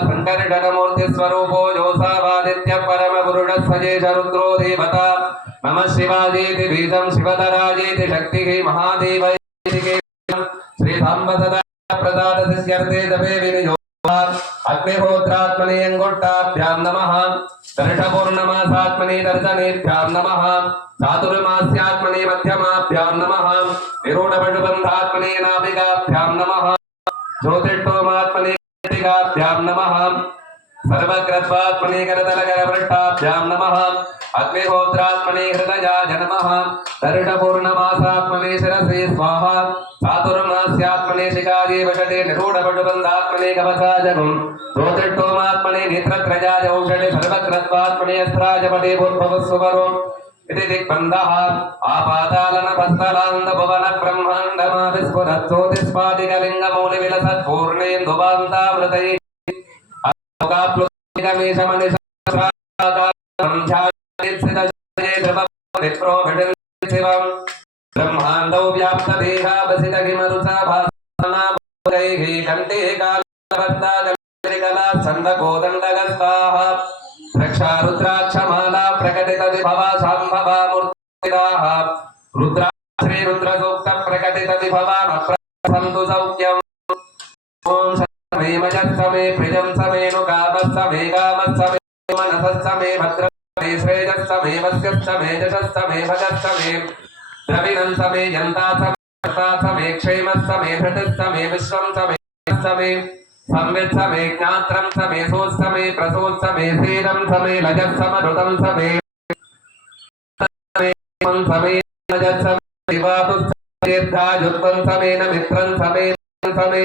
संकर्षणमूर्ति स्वरूपो जोसावादित्य परम पुरुष सजेश रुद्रो देवता नमः शिवाजेति बीजं शिवतराजेति शक्तिः महादेवैति श्री सांब सदा प्रसाद सिद्ध्यर्थे जपे विनियोगात् अग्निहोत्रात्मने अंगुष्ठाभ्यां नमः दर्शपूर्णमासात्मने दर्शनेभ्यां नमः चातुर्मास्यात्मने मध्यमाभ्यां नमः विरूढपटुबन्धात्मने नाभिकाभ्यां नमः ज्योतिष्ठोमात्मने भ्यां नमः सर्वग्रत्वात्मने करतलकरवृष्टाभ्यां नमः अग्निहोत्रात्मने हृदयाय नमः दर्शपूर्णमासात्मने शिरसे स्वाहा चातुर्मास्यात्मने शिखाये वशते निरूढपटुबन्धात्मने कवचाजगुं ज्योतिष्ठोमात्मने नेत्रत्रयाय औषधे सर्वग्रत्वात्मने अस्त्राय पटे पूर्ववस्सुवरो इति दिग्बन्धः आपातालनभस्तलान्दभुवन ब्रह्माण्डमाविस्फुरत्सोतिस्फाटिकलिङ्गमौलिविलसत्पूर्णेन्दुवान्तामृतैः ब्रह्माण्डौ व्याप्तदेहावसितकिमरुचा भासनाभोगैः कण्ठे कालबद्धाकला छन्दकोदण्डगस्ताः रक्षा रुद्राक्षमाला प्रकटित विभवा शाम्भवा मूर्तिराः रुद्रा श्री रुद्रसूक्त प्रकटित विभवा नप्रसन्तु सौख्यम् ओम समे मजत्समे प्रियं समेनुकामस्समे कामस्समे मनसस्समे भद्रस्समे श्रेयस्समे वस्यस्समे यशस्समे भजस्समे द्रविणंसमे यन्तासमे क्षेमस्समे धृतिस्समे विश्वंसमे समे संवित्समे ज्ञात्रं समे सोत्समे प्रसोत्समे सेरं समे लजत्समरुतं समे समे लजत्समे दिवातुस्समेर्धायुत्वं समे न मित्रं समे समे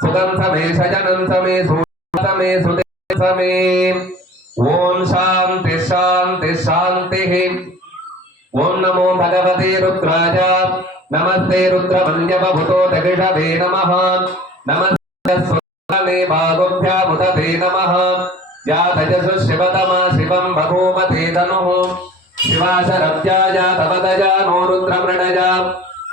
सुगं समे सजनं समे सुसमे सुदे समे ओम शांति शांति शांतिः ओम नमो भगवते रुद्राय नमस्ते रुद्रवन्द्यवभूतो दगिषवे नमः नमस्ते भागोभ्यामुदते नमः या तजसु शिवतमा शिवं बभूवते तनुः शिवाशरब्जाया तवदजा नो रुद्रमृडजा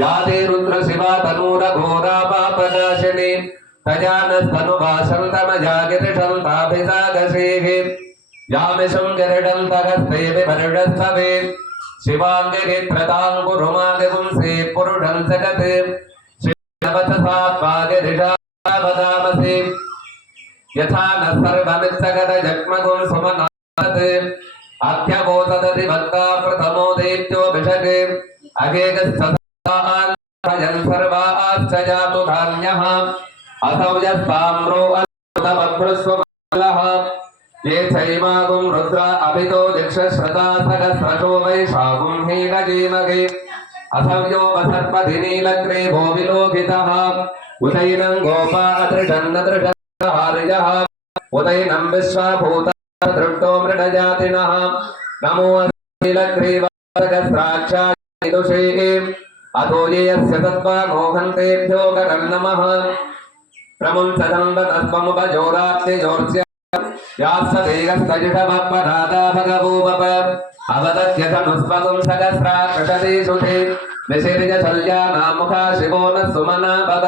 या ते रुद्र शिवा तनूरघोरा पापनाशिनी तजानस्तनुभाषन्तमजागिरिषं ताभिसागसेः यामिषं गिरिडं तगस्ते विभर्डस्थवे शिवाङ्गिरित्रताङ्कुरुमादिपुंसे पुरुषं जगते श्रीनवतसात्वागिरिषा वदामसि यथा न सर्वमित्सगत जग्मगुं सुमनात् आख्यबोधदति भक्ता प्रथमो दैत्यो भिषके अगेगस्थान् भजन् सर्वाश्च जातु धान्यः असौ यस्ताम्रो अन्तमभ्रस्वमलः ये चैमागुं रुद्रा अभितो दिक्षश्रता सहस्रशो वैशागुं हीनजीमगे असव्यो वसर्पधिनीलग्रे भो विलोकितः उदैनं गोपा अदृशन्नदृशहार्यः उदैनं विश्वाभूता दृष्टो मृडजातिनः नमो अस्मिलग्रीवादगस्त्राक्षायिदुषे अतो ये यस्य तत्त्वा मोहन्तेभ्यो करं नमः प्रमुञ्चदम्बतस्त्वमुपजोराप्तिजोर्स्य यास्तदेगस्तजिषवपरादा भगवोपप अवदत्यधनुस्पदुं सहस्राक्षते सुते निशिर्यशल्यानामुखा शिवो न सुमना पद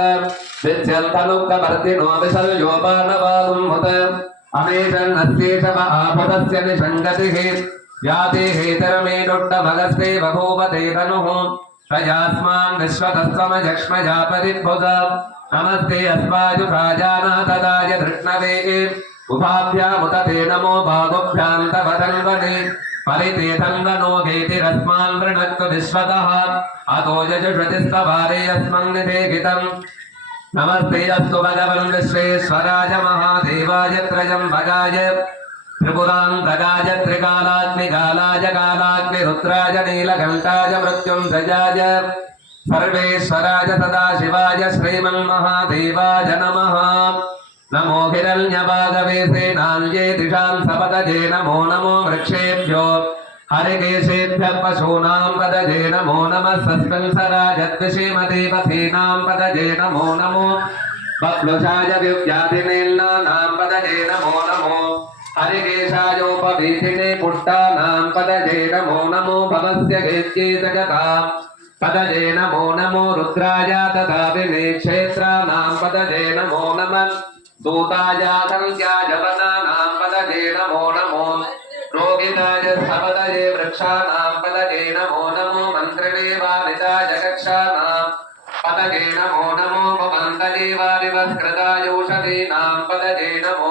विच्यन्तनुक्कवर्तिनो विशल्योपानवागुंहुत अमेशन्नस्येषव आपदस्य निषङ्गतिः याते हेतरमेडुट्टमगस्ते बभूवते तनुः प्रजास्मान् विश्वतस्त्वमजक्ष्मजा परिद्भुत नमस्ते अस्माजुषाजानातदाय धृष्णवे उभाभ्यामुदते नमो भागोभ्यां तव तन्वने परिते तन्वनो गेतिरस्मान् वृणक्तु विश्वतः अतो यजुषतिस्तवारे अस्मन्निधेहितम् नमस्ते अस्तु भगवन् विश्वेश्वराय महादेवाय त्रयम्बकाय त्रिपुरान्तकाय त्रिकालाग्निकालाय कालाग्निरुद्राय नीलकण्ठाय मृत्युञ्जयाय सर्वेश्वराय सदाशिवाय श्रीमन्महादेवाय नमः नमो हिरण्यभागवे सेनान्ये दिशां सपदजे नमो नमो वृक्षेभ्यो हरिकेशेभ्यः पशूनां पदजे नमो नमः सस्पेंसराजद्विषीमदेवतीनां पदजे नमो नमो बप्लुषाय विव्याधिनेल्लानां पदजे नमो नमो हरिकेशायोपवीतिने पुष्टानां पदजे नमो नमो भवस्य गेत्ये जगतां पदजे नमो नमो रुद्राय तथा विने क्षेत्राणां पदजे नमो नमः दूताय संख्याय पदजे नमो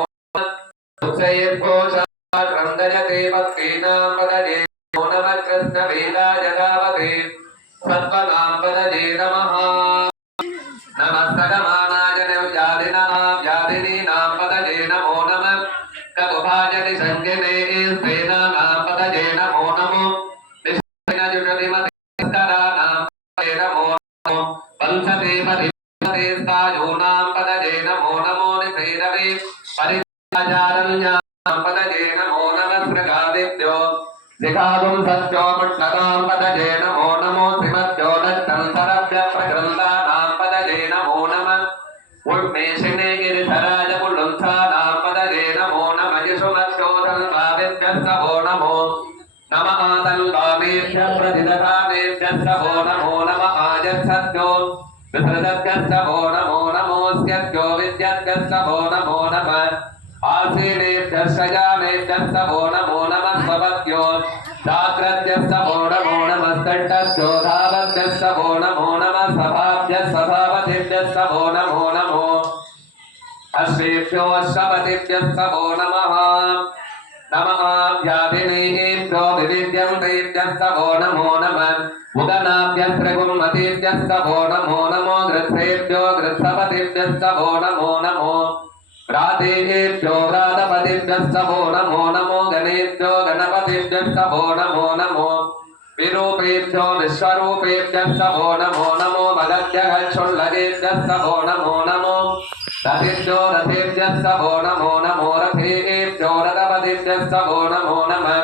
उत्सयेर्घोषाद्रन्दयते भक्तीनां पदजे नमो नमः कृष्णवेदाय धावते सत्त्वनां पदजे नमः नमस्तगमानाय व्याधिनः व्याधिनीनां पदजे नमो नमः ककुभाजनि सञ्जने स्तेनानां पदजे नमो नमो निष्ठिनजुषधिमतिस्तरानां पदजे नमो नमो वंशते पतिपते स्थायोनां पदजे नमो नमो निषेदवे परिचारण्यां पदजे नमो नमः सृगादित्यो शिखागुं सत्यो मुष्टकां पदजे नमो नमो श्रीमद्यो दत्तन्तरव्यप्रग्रन्थानां पदजे नमो नमः उन्मेषिणे गिरिधराज पुल्लुन्थानां पदजे नमो नमः यशुमत्योधन्वादिभ्यस्तवो नमो नमः तन्वामेभ्यः प्रतिदधानेभ्यस्तवो नमो नमः आजत्सत्यो विसृजद्भ्यस्तवो नमो नमोऽस्यद्यो विद्यद्भ्यस्तवो नमो नमः आसीनेभ्यः शयानेभ्यस्तवो नमो नमः स्वपत्यो दात्रभ्यस्तवो नमो नमः स्तट्टभ्यो धावभ्यस्तवो नमो नमः सभाभ्यः सभापतिभ्यस्तवो नमो नमो अश्वेभ्यो अश्वपतिभ्यस्तवो नमः नमः व्याधिनेभ्यो विविध्यन्तेभ्यस्तवो नमो नमः उदनाभ्यस्त्रगुम्मतेभ्यस्तवो नमो नमो गृत्सेभ्यो गृत्सपतिभ्यस्तवो नमो नमो राधेभ्यो राधपतिभ्यस्तवो नमो नमो गणेभ्यो गणपतिभ्यस्तवो नमो नमो विरूपेभ्यो विश्वरूपेभ्यस्तवो नमो नमो भगभ्यः क्षुल्लकेभ्यस्तवो नमो नमो रथेभ्यो रथेभ्यस्तवो नमो नमो रथेभ्यो रथपतिभ्यस्तवो नमो नमः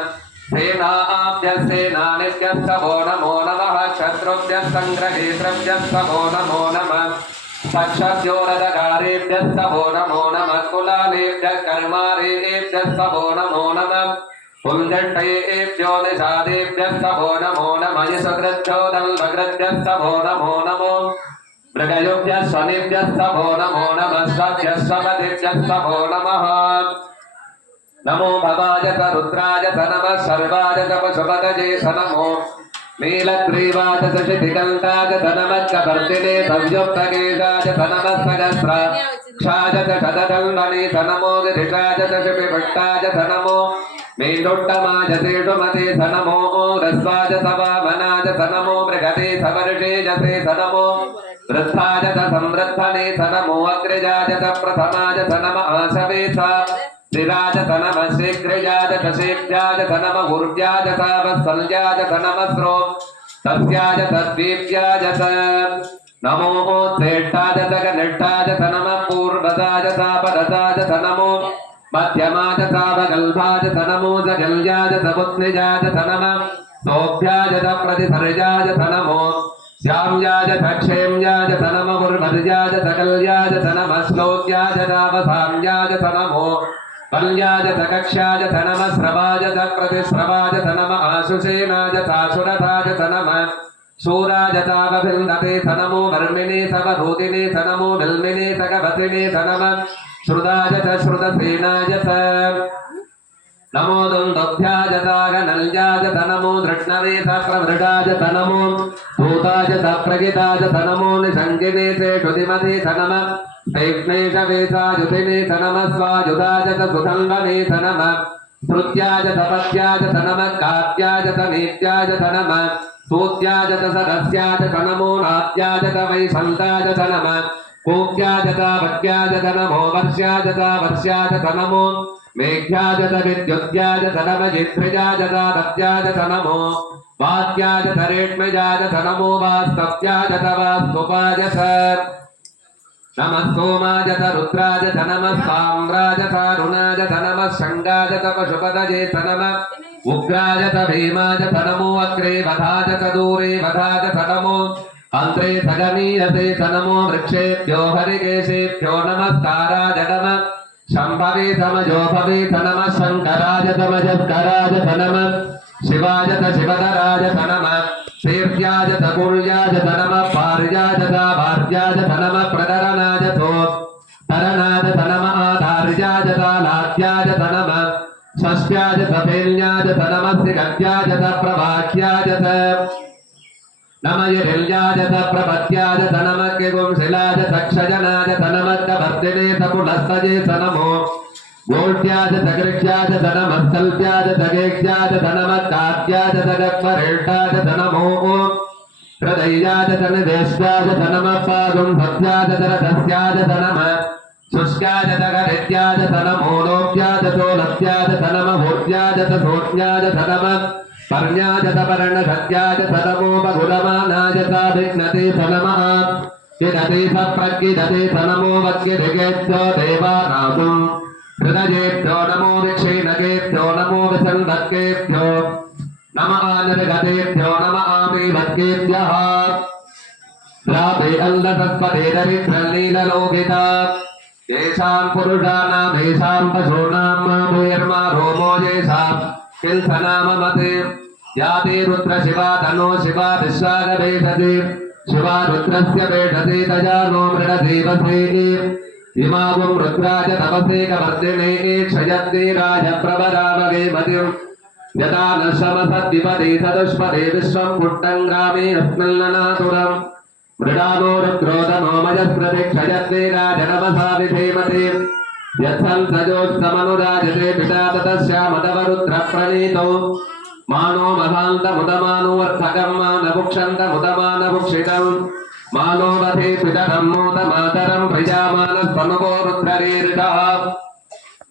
सेनाभ्यः सेनानिभ्यस्तवो नमो नमः शत्रुभ्यः सङ्ग्रहेतृभ्यस्तवो नमो नमः सक्षभ्यो रथकारेभ्यस्तवो नमो नमः कुलालेभ्यः कर्मारेभ्यस्तवो नमो नमः पुञ्जट्टयेभ्यो निषादेभ्यस्तवो नमो नमः यशकृभ्यो दल्भकृभ्यस्तवो नमो नमो मृगयोभ्यः शनिभ्यस्तवो नमो नमः स्वभ्यः स्वपतिभ्यस्तवो नमः नमो भवाय स रुद्राय स नमः सर्वाय स पशुपतये स नमो नीलग्रीवाय स शितिकल्काय स नमः कपर्दिने संयुक्तकेशाय स नमः सहस्राक्षाय स शतदल्मणे स नमो गिरिशाय स शिपिभट्टाय स नमो मेन्दुट्टमाय सेषुमते स नमो रस्वाय स वामनाय स नमो मृगते स वर्षेयसे स नमो वृद्धाय स संवृद्धने स नमो अग्रजाय स प्रथमाय स नमः आशवे स शिराज स नमः शीघ्रजाय स शेभ्याय स नमः ऊर्व्याय स वत्सल्याय स नमः स्रो तस्याय स दीप्याय स नमो श्रेष्ठाय स कनिष्ठाय स नमः पूर्वदाय स परदाय स नमो मध्यमाय स वगल्भाय स नमो जगल्याय स पुत्निजाय स नमः सोभ्याय स प्रतिसर्जाय स नमो श्याम्याय स क्षेम्याय स नमः उर्वज्याय स कल्याय स नमः श्लोक्याय स अवसाम्याय स नमो कल्याय स कक्ष्याय स नमः स्रवाय स प्रतिस्रवाय स नमः आशुषेनाय स आशुरथाय स नमः शूराय स अवभिन्दते स नमो वर्मिणे स वरोदिने स नमो विल्मिने स गवसिने स नमः श्रुताय स श्रुतसेनाय स नमो दुन्दुभ्याय स गणल्याय स नमो धृष्णवे स प्रवृढाय स नमो भूताय स प्रगिताय स नमो निषङ्गिने स क्षुतिमते स नमः वैष्णेशवे स युतिने स नमः स्वायुधाय स सुधन्वने स नमः श्रुत्याय स पत्याय स नमः कात्याय स नीत्याय स नमः सूत्याय स सरस्याय स नमो नात्याय स वैशन्ताय स नमः कूक्याय स भक्याय स नमो वर्ष्याय स वर्ष्याय स नमो मेघ्याय स विद्युत्याय स नमः जित्रिजाय स दत्याय स नमो वात्याय स रेष्मजाय स नमो वास्तव्याय स वास्तुपाय स नमः सोमाय स रुद्राय स नमः साम्राय स अरुणाय स नमः शङ्गाय स पशुपतये स नमः उग्राय स भीमाय स नमो अग्रे वधाय स दूरे वधाय स नमो अन्त्रे स गमीयसे स नमो वृक्षेभ्यो हरिकेशेभ्यो नमस्काराय नमः शम्भवे समजोभवे स नमः शङ्कराय समजस्कराय स नमः शिवाय स शिवधराय स नमः शीर्ष्याय स कुल्याय स नमः पार्याय स भार्याय स नमः प्रतरणाय सोत्तरणाय स नमः आधार्याय स लाद्याय स नमः षष्ट्याय स फेल्याय स नमः श्रीगद्याय स प्रभाख्याय स नमः यिल्याय स प्रपत्याय स नमः किगुंशिलाय स क्षजनाय स नमः कवर्ते वर्धिने सपुनस्तजे सनमो गोष्ट्याज तगृक्ष्याज धनमस्तल्प्याज तगेक्ष्याज धनमत्कात्याज तगक्वरेष्ठाज धनमो हृदयाज धनदेश्याज धनमपादुं भक्त्याज धनदस्याज धनम शुष्क्याज तगरित्याज धनमोलोक्याज तोलत्याज धनमभूत्याज तसोत्याज धनम पर्ण्याज तपर्णघत्याज धनमोपगुलमानाज साभिघ्नते धनमः किदते सप्रकिदते धनमो वक्यधिकेभ्यो देवानागुं हृदयेभ्यो नमो विक्षेणकेभ्यो नमो विसन्धकेभ्यो नमः निर्गतेभ्यो नमः आमीवत्केभ्यः राधे अल्लतत्पदे दरिद्रलीललोकिता येषां पुरुषाणाम् येषां पशूनां माभूयर्मा रोमो येषां किल्सनाममते याते रुद्र शिवा तनो शिवा विश्वागवेशते शिवा रुद्रस्य वेषते तजानो मृडदेवसे इमागुं रुद्राज तपसे कवर्दिने क्षयत्ते राजप्रवरामगे मतिम् यदा न श्रमसद्विपदे सदुष्पदे विश्वं पुट्टं ग्रामे अस्मिन्ननातुरम् मृडानो रुद्रोदनो मयस्कृते क्षयत्ते राजनमसा विधेमते यत्संसजोत्समनुराजते पिता ततस्यामदवरुद्रप्रणीतो मानो मधान्तमुदमानोऽर्थकं मानभुक्षन्तमुदमानभुक्षितम् मानो वधे पितरं मोदमातरं प्रियामानस्तमवो रुद्ररीरिषः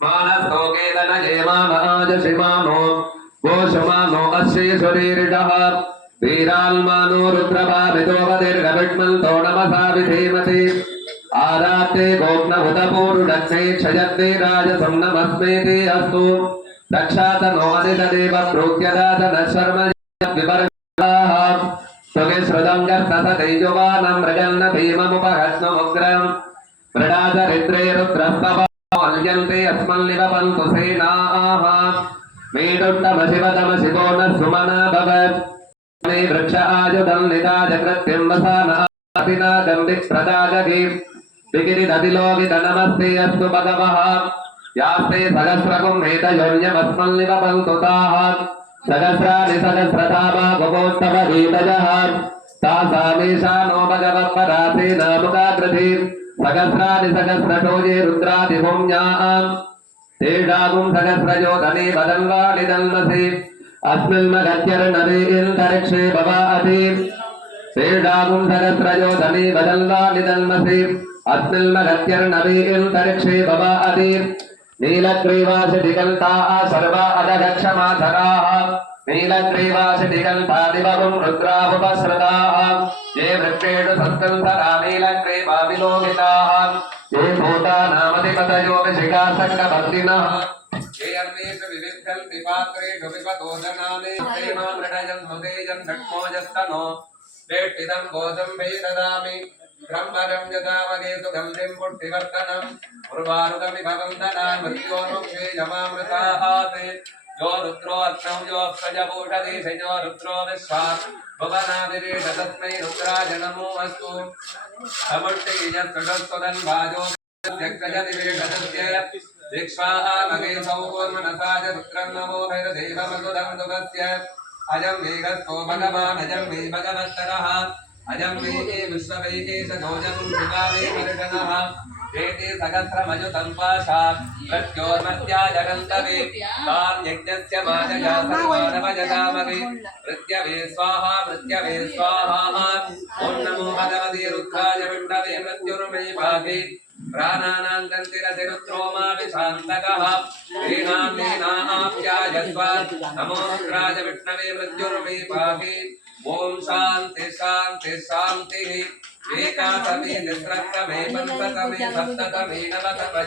मानस्तोकेतनये मानआजशिमानो गोषमानो अस्येश्वरीरिषः वीराल्मानो रुद्रभावितो वदीर्घविष्मन्तो नमसा विधीमति आरात्ते गोप्नभुतपूरुडग्ने क्षयत्ते राजसं नमस्मेते अस्तु दक्षातनो अदितदेव प्रोक्त्यदातन शर्म विवर्गाः त्वगे श्रुतङ्गस्तततेजुवानं मृगन्न भीममुपहस्नमुग्रम् मृडादरिद्रे रुद्रस्तवल्यन्ते अस्मन्निवपन्तु सेनाः मेडुट्टमशिवतमशिवो न सुमना भवत् मे वृक्ष आयुधं निदाजकृत्यं वसान आदिनादं विप्रदागगे विगिरिदतिलोकितनमस्ते अस्तु भगवः यास्ते सहस्रकुं हेतयोन्यमस्मन्निवपन्तु ताः सहस्राणि सहस्रधामा भगवोत्तमहेतजः तासामेषानो भगवत्पराते नामुकाकृति सहस्राणि सहस्रशोजे रुद्रादिभूम्याम् तेषागुं सहस्रजो धने वदन्वाणि दन्मसि अस्मिन्मगत्यर्नरे इन्दरिक्षे भवाति तेषागुं सहस्रजो धने वदन्वाणि दन्मसि अस्मिन्मगत्यर्नरे इन्दरिक्षे भवाति नीलग्रीवासिदिगन्ताः सर्वा अधगक्षमाधराः नीलग्रीवासिदिगन्तादिवगुं रुद्रावुपस्रताः ये वृक्षेषु सस्कन्धरा नीलग्रीवाविलोकिताः ये भूतानामधिपतयो विशिखासङ्गवर्तिनः ये अन्येषु विविद्धन्ति पात्रेषु विपतोदनानि प्रेमा मृडयन् मुदेयन् भक्मोजस्तनो वेष्टितं भोजं वै ददामि ब्रह्मरं यदावगे सुगन्धिं पुष्टिवर्धनम् उर्वारुकमिभवन्दनान् मृत्योर्मुक्षे यमामृताः यो रुद्रो अग्नौ यो अक्षयभूषधीश यो रुद्रो विश्वात् भुवनादिरेष तस्मै रुद्राय नमो अस्तु समुष्टियस्तुतन्वाजो व्यक्तयदिवेशतस्य दीक्ष्वामगे सौकोन्मनसाय रुद्रं नमो भैरदेवमसुदं दुभस्य अयं वेगस्थो भगवान् अयं मे भगवत्तरः अयं मे विश्ववैकेश भोजं शिवामे वर्षणः एते सहस्रमयुतं पाशात् मृत्योर्मर्त्याय गन्तवे तान् यज्ञस्य माजया सर्वानवयजामगे मृत्यवे स्वाहा ॐ नमो भगवते रुद्राय पिण्डवे मृत्युर्मे भागे प्राणानां गन्तिरसि रुद्रो मा विशान्तकः ेनाप्यायस्व नमो रुद्राय विष्णवे मृत्युर्मे भागे ॐ शान्ति शान्ति शान्तिः एकादमे निस्रक्तमे पञ्चतमे सप्ततमे नवतमे